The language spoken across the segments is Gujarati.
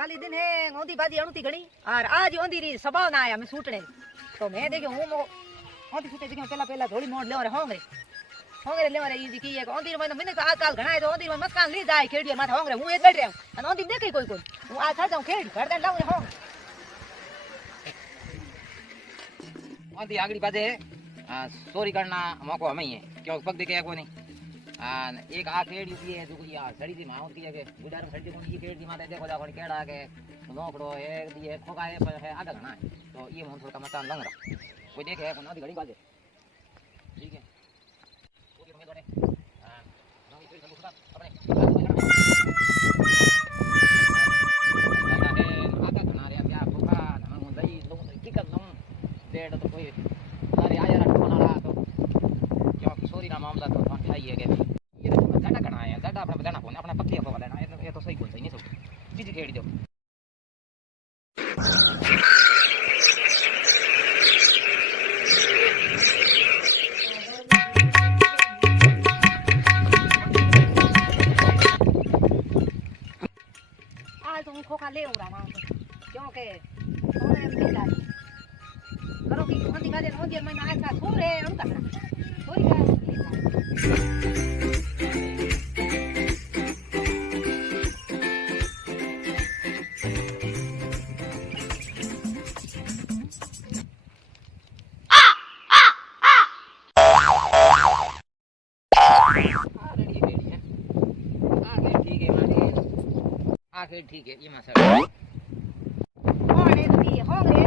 काली दिन है औंधी बादी अणुती घणी और आज औंधी री सभा ना आया मैं सूटने तो मैं देखो हूं औंधी सूटे देखो पहला धोड़ी मोड़ ले रे होंगे ले रे ई की है औंधी मैंने तो आजकल घणा है तो औंधी मस्कान ली जाए खेड़ी माथे होंगे हूं ए बैठ रहा हूं औंधी देखे कोई हूं आ खा जाऊं खेड़ी घर दे लाऊं होंगे औंधी आगड़ी बाजे चोरी करना मौको हमें ही है क्यों पग देखे कोई नहीं एक आ खेड़ी की है जो कोई आ सड़ी थी माउंट की है के गुडार सड़ी थी ये खेड़ी माते देखो जा कोई केड़ा के नोकड़ो है दिए खोका है आधा घना है तो ये मोन थोड़ा मचान लंग रहा कोई देखे है कोई घड़ी बाजे ठीक है ओके हमें दोने नवी फिर सब सुधा अपने आधा घना रे क्या खोका हम दही लोग टिकट लो डेढ़ तो कोई अरे आया रखो ना तो क्यों चोरी ना मामला तो है के ये डाटा करना है डाटा अपना बताना फोन अपना पक्की को लेना ये तो सही बोल सही नहीं सब चीज खेड़ी दो आज तुम खोखा ले उड़ा ना क्योंकि सोने मिल जाए करो कि औंधी बाजे औंधी मैं ना ऐसा छू रे हम करना थोड़ी क्या आखिर ठीक है ये मसा कौन है तू ये होंगे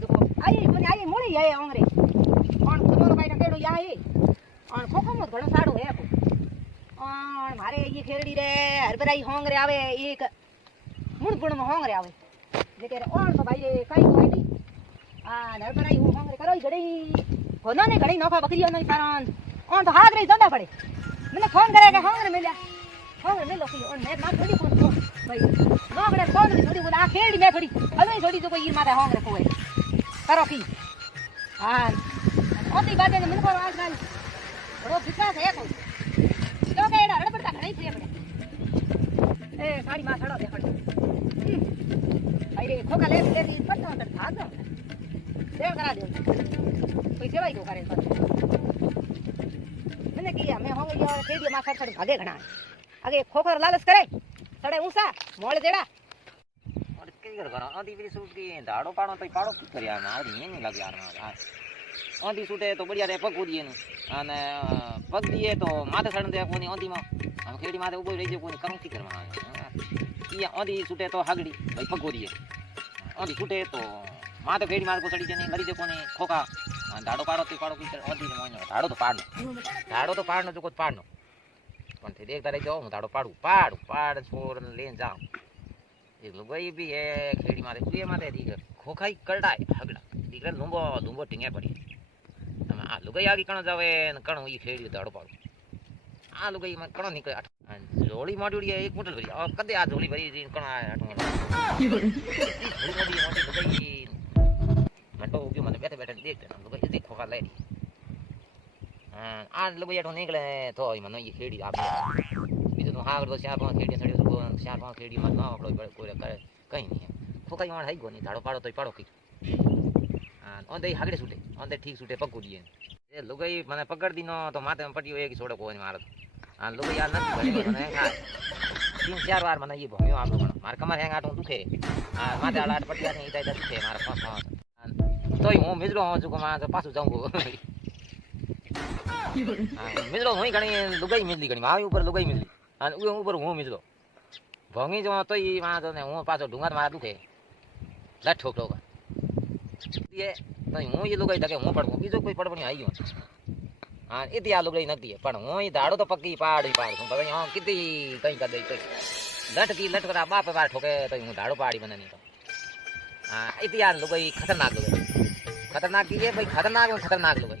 देखो आई मोड़ी है होंगे कौन तुम्हारा भाई का केड़ो याए और खोखो मत घणो साडो है और मारे ये खेरड़ी रे हरबराई होंगे आवे एक मुणपुण में होंगे आवे जेके और तो भाई रे कई कोई नहीं हरबराई होंगे करो घड़ी कोना ने घड़ी नौका बकरियों नहीं सारान और तो हाथ रे धंधा पड़े मैंने फोन करेगा होंगे मिला होंगे मिलो की और मैं ना थोड़ी फोन भाई नौकरे फोन की थोड़ी बोला खेड़ी में थोड़ी अबे थोड़ी जो कोई मारे होंगे कोई करो की हां ओती बातें ने मन को आजकल बड़ो विश्वास है कोई तो के एड़ा रड़पड़ता नहीं थे पड़े ए साड़ी मां छड़ो देखो भाई रे खोका ले पट्टा अंदर भाग दो देव करा दो कोई सेवा ही को करे मैंने किया मैं होंगे ये खेड़ी मां खड़ भागे घना आगे खोखर लालच करे सड़े ऊंसा मोड़ देड़ा और के करा आधी भी सूट की दाड़ो पाड़ो तो पाड़ो की कर यार मार ये नहीं लग यार आधी सूटे तो बढ़िया रे पग दिए ने पग दिए तो माथे सड़न दे कोनी आधी में हम खेड़ी माथे उबो रही जे कोनी करूं की करवा ये आधी सूटे तो हागड़ी भाई पग दिए आधी सूटे तो माथे खेड़ी माथे को सड़ी जे नहीं मरी जे कोनी खोका दाड़ो पाड़ो तो पाड़ो की कर आधी ने मोनो दाड़ो तो पाड़नो जो कुछ पाड़नो पण थे देखता रह जाओ दाड़ो पाड़ छोर ले जाओ ये लुगाई भी है खेड़ी मारे कुए मारे दी खोखाई करडाय हगड़ा दीकरा लुंबो टिंगे पड़ी તમે આ લુગાઈ આગી કણ જાવે ને કણ ઈ ખેડી દાડો પાડો આ લુગાઈ માં કણ નીકળે જોડી મોડી એક મોટલ ભરી આ કદે આ જોડી ભરી કણ આ આટો મોટી લુગાઈ મટો ઉગ્યો મને બેઠે બેઠે દેખતે લુગાઈ ઈ ખોખા લઈ આ લુગાઈ આટો નીકળે તો ઈ મને ઈ ખેડી આપે બીજું તો હા તો ચાર પાંચ ખેડી સડી તો ચાર પાંચ ખેડી માં ના પકડો કોઈ કરે કઈ નહીં ખોખાઈ વાણ થઈ ગયો ની દાડો પાડો તોય પાડો કી ઓંદે હાગડે છૂટે ઓંદે ઠીક છૂટે પક્કુ દીએ એ લુગાઈ મને પકડ દીનો તો માથે પટ્યો એક છોડે કોઈ મારે આ લુગાઈ આ નથી ભરી મને ખા 3-4 વાર મને ઈ ભમ્યો આપણો પણ માર કમર હેંગ આટો દુખે આ માથે આલાટ પટ્યા ની ઈતા દુખે મારા પાંચ તોય હું મિજરો હું છું માં પાછું જાઉં મિજરો હું ઘણી લુગાઈ મિજલી ઘણી માવી ઉપર લુગાઈ મિજલી અને ઉપર હું મિજરો ભંગી જો તોય માં તો ને હું પાછો ઢુંગાર મારા દુખે લટ ઠોકરો ये तो હું ये लोग इधर के હું પડવું બીજો કોઈ પડવાની આવી ગયો હા એથી આ લોકો નથી પણ હું ઈ દાડો તો પક્કી પાડી હું ભાઈ હા કીધી કઈ કદઈ કઈ લટકી લટકરા બાપ બાર ઠોકે તો હું દાડો પાડી મને નહીં તો હા એથી આ લોકો ખતરનાક की है भाई खतरनाक लोग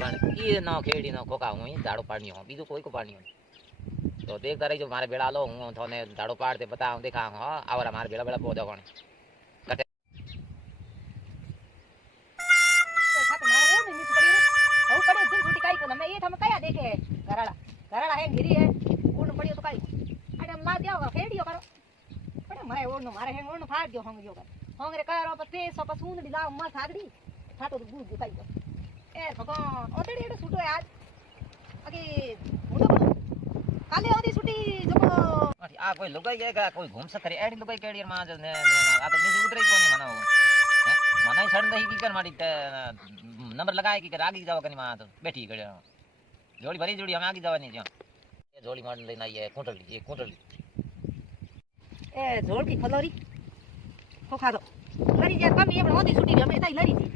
पण ये ना खेड़ी ना खोका હું દાડો પાડની હું બીજો કોઈ કો પાડની હું तो देखता रही जो मारे बेड़ा लो હું થોને દાડો પાડતે बताऊं देखा हां आवरा मारे बेड़ा बेड़ा पौधा कोण घराड़ा है गिरी है कूड़ पड़ी तो काई अरे मा दिया खेड़ियो करो अरे મારે ઓળનો મારે હેંગ ઓળનો ફાડ ગયો હોંગરી ઓગર હોંગરે કારો પછી સો પછી ઊંડી લાવ માં સાગડી થાતો તો દૂધ દેખાઈ ગયો એ ભગવાન ઓટેડી એડો છૂટો આજ આકી હું તો કાલે ઓદી છૂટી જકો આ કોઈ લુગાઈ ગયા કોઈ ઘૂમ સખરી એડી લુગાઈ કેડી માં ને આ તો નીચે ઉતરી કોની મનાવો હે મનાઈ સડ દઈ કી કર માડી નંબર લગાય કી આગી જાવ કની માં તો બેઠી ગયો જોડી ભરી જોડી અમે આગી જવાની છે એ જોડી માં લઈને આઈએ કોટલી એ જોડકી ખલોરી ખોખા દો લરી જે કમી એમ ઓદી છૂટી ગઈ અમે તાઈ લરી હતી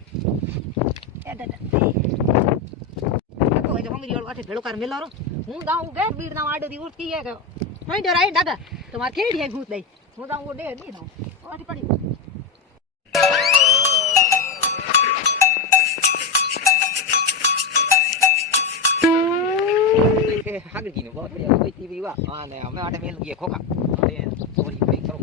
એ દાદા તો એ હોંગરી ઓળ આઠે ભેળો કર મેલારો હું દાઉ ગેટ બીડ ના આડે દી ઉઠતી હે કે નહીં ડરાય દાદા તો માર ખેડી હે ભૂત દઈ હું દાઉ ડે ની દાઉ આઠી પડી આગળ ગીનો બહુ કોઈ ટીવી વા અને અમે આટે મેલ ગયે ખોખા અને થોડી કઈ કરો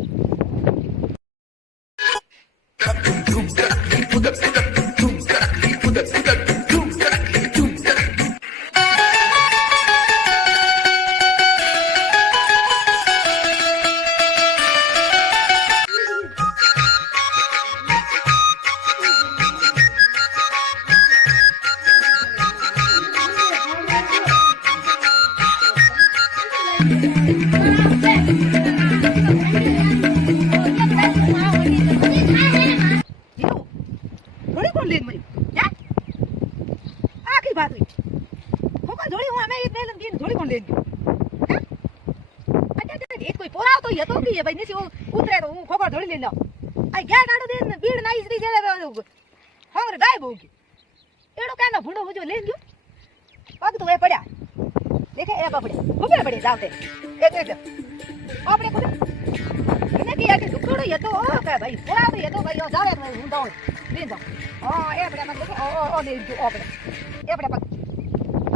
ઉતરે તો હું ખોખો ધોળી લઈ લઉં આ ગયા ગાડો દે બીડ ના ઈસરી જેડે હોંગરે ગાયબ હો ગઈ એડો કાનો ભૂંડો મુજો લઈ ગયો પગ તો એ પડ્યા દેખે એ બપડે ઉભે પડે જાવતે એક આપણે કોને એને કે આકે દુખડો યતો ઓ કે ભાઈ પોરા તો યતો ભાઈ જાવે તો હું દોડ લઈ જાઉં એ પડે મત દેખે ઓ લઈ જો આપણે એ પડે પગ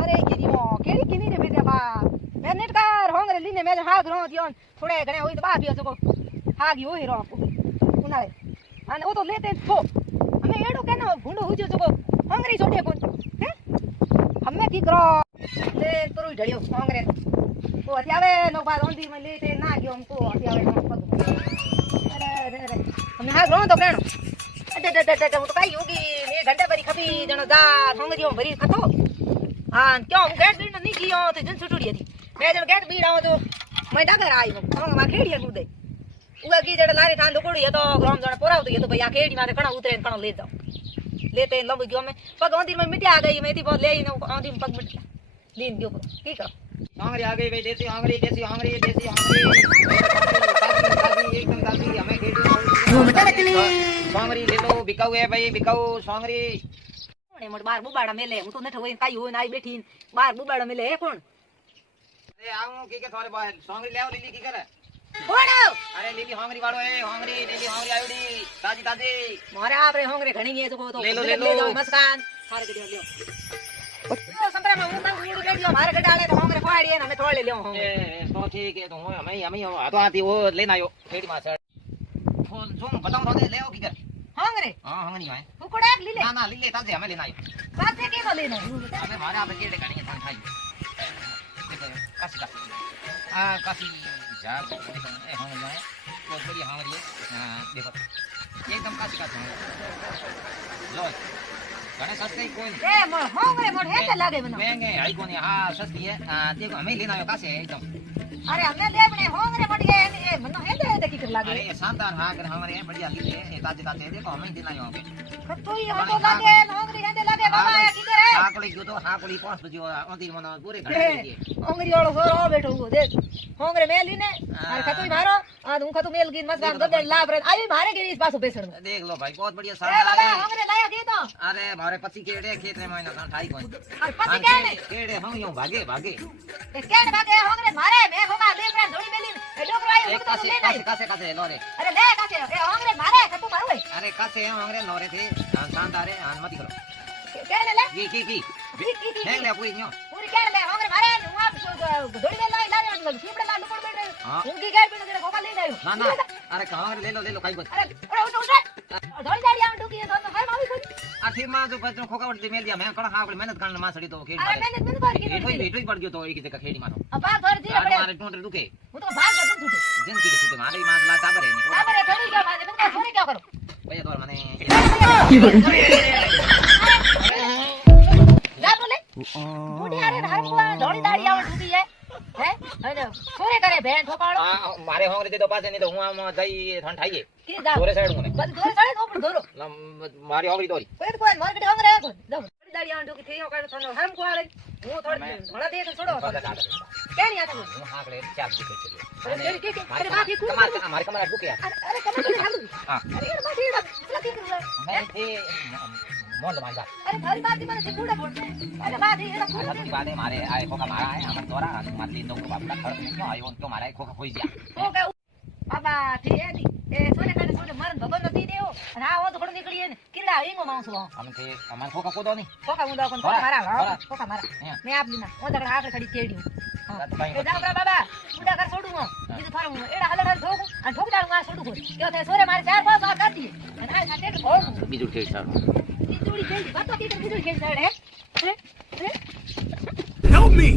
અરે ગીરીમો કેડી કિની રે બેટા બા મેનેટ કાર હોંગરે લીને મે હાથ રો દિયોન થોડે ઘણે હોય તો બા પીઓ જો હાગી હોય રો ઉનાળે અને ઓ તો લેતે થો અમે એડો કેનો ભૂંડો હુજો જો હોંગરી છોડે કોણ હે હમે કી કરો લે તોય ઢળ્યો હોંગરે ઓ અત્યારે નો બા રોંધી મે લેતે ના ગયો તો અત્યારે અરે અમે હાથ રો તો કેણો અડે હું તો કાઈ યોગી ને ઘંટા ભરી ખપી જણો જા હોંગરીઓ ભરી ખતો હા ક્યો હું ગેટ બીડ ની ગયો તો જન છૂટડી હતી બે જણ ગેટ બીડ આવો તો મે ડાગર આયો હોંગ માં ખેડીએ નું દે ઉગા કી જડે લારી ઠાંડો કોડી તો ગ્રામ જણે પોરાવતો તો ભાઈ આ ખેડી માથે ઘણા ઉતરે ઘણો લઈ જાવ લેતે લંબ ગયો મે પગ અંદિર માં મિટ્યા ગઈ મેથી બહુ લેઈને અંદિર પગ મિટ્યા લીન ગયો કી કરો હોંગરી આ ગઈ ભાઈ દેસી હોંગરી एकदम ताजी हमें खेड़ी होंगरी ले लो बिकाऊ है भाई बिकाऊ होंगरी કોણે મોડ બાર બુબાડા મેલે હું તો નઠ હોય કાઈ હોય નાઈ બેઠી બાર બુબાડા મેલે હે કોણ अरे आऊं की के थोड़े बाहर होंगरी ले आओ लीली की करे કોણ अरे लीली होंगरी वालो है होंगरी लीली होंगरी आयोडी ताजी ताजी મારે આપણે હોંગરે ઘણી ગયે તો ले लो મસ્કાન સારે ગડી લ્યો ઓ સંતરા માં હું તંગ ઉડી ગયો મારે ગડાલે તો હોંગરે ખવાડી ને અમે થોડે લ્યો હોંગરે तो ठीक है तो हमें तो आती वो लेना आयो खेड़ी में सर फूल जो बताऊं तो ले आओ की कर હોંગરે हां होंगरी है ટુકડા એક લીલે ना लीले ताजे हमें लेना आयो સાથે કેનો લેનો हमें मारे आप केड़े कणी थान खाई कासी कासी आ कासी जा ए होंगरी है बहुत बढ़िया होंगरी है हां देखो एकदम कासी कासी लो घणे सस्ते कोई नहीं એ મોડ હોંગરે મોડ હેતે લાગે મને महंगे आई कोनी हां सस्ती है देखो हमें लेना आयो कासे एकदम अरे हमने लेबने होंगरे मट गए ये मनो हेते की कर लागे अरे शानदार हां अगर हमारे हैं बढ़िया लीले ये ताजे ताजे देखो हमें देना आयो तो ये तो लागे होंगरी हेते लागे बाबा ये की करे हां कोली गयो तो हां कोली 5 बजे ओंती मनो पूरे घणे दे होंगरी वालो सोरो बैठो हो देख होंगरे मेल लीने अरे खतोई मारो आ હું ખતો મેલ ગીન મત ગામ દે લાભ રે આઈ માरे के इस पासो बेसण देख लो भाई बहुत बढ़िया ए शानदार बाबा है होंगरे लाया की तो अरे मारे पति केड़े खेत में मैंने ठाई कोई और पति केने केड़े हम यूं भागे भागे ए केने भागे होंगरे मारे मैं होगा देख रे धोड़ी मेली ए डोकरो आई एक तो कासे ले कासे नहीं कासे कासे लो रे अरे ले कासे ए होंगरे मारे खतु मारो ए अरे कासे हम हमारे लोरे थे शानदार है हां मत करो केने ले की देख ले पूरी न्यो पूरी केने ले होंगरे मारे હું આપ ધોડી મેલ लाई लावे सीपड़े ला लुपड़ बैठ हां હું की गेट पे खोका ले आयो ना ना अरे कहां ले लो काई बात अरे उठ धोड़ी जा रिया टुकी तो हर मावी कोई आखिर में जो बच्चों खोका वट मेल दिया मैं कण हां मेहनत करने में सड़ी तो खेड़ी अरे मैंने कर के एठोई पड़ गयो तो एक जगह खेड़ी मारो अब बात कर जी मारे टोंट दुखे હું તો ભાગ ગયો છું જિંદગી કે સુતે મારી માં લા તાબરે ની તાબરે થોડી ક્યાં મારે તમે થોડી ક્યાં કરો ભઈ તો મને જા બોલે બુઢી આરે હરવા ધોળી દાડી આવે ઠૂકી જાય હે અને સોરે કરે ભેણ ઠોકાળો મારે હોંગરી દીધો પાછે નહીં તો હું આમ જઈ ઠંડ થાઈએ કી જા દોરે સાઈડ મને બસ દોરે સાડે નો પણ દોરો મારી હોંગરી દોરી કોઈ માર્કેટ હોંગરે આકો દો દાડી આવે ઠૂકી થયો કાઢો થનો હરમ કો આલે હું થોડી ઘણા દે તો છોડો કેની આતો હું હાકલે ચાર દીધો છે અરે કે અરે બાકી કુ મારે કમરા ઠુકે અરે કમર હાલુ હા અરે બાકી લકી કરું મેં તે મોલ માં જા અરે તારી બાતી મને કુડા બોલ અરે બાતી એના કુડા આથી બાદે મારે આ ખોખા મારા આયા આમાં દોરા અને મારી નો બાપડા ખડ ક્યો આયો તો મારા ખોખા ખોઈ ગયા ઓ કે બાબા થી એની એ સોને કાને સોને મરન ભગન નથી દેવો અને આ ઓતો ઘડો નીકળી ને કિલ્લા ઈંગો માઉસ વો આમથી અમાર ખોખા કોદો નહીં કોકા મુંડા કોન મારા કોકા મારા મે આપ દીના ઓતા ઘડા આખે ખડી કેડી એ જાવરા બાબા મુંડા કર છોડું હું બીજું થારું એડા હલડ હલ ઠોકું અને ઠોકડાળું આ છોડું કોઈ કે તે સોરે મારે 4-5 વાર કરી દીએ અને આ સાથે ઠોકું બીજું ઠેક સારું બીજુડી જઈ વાતો કે બીજુડી ખેલ સાડે હે Help me!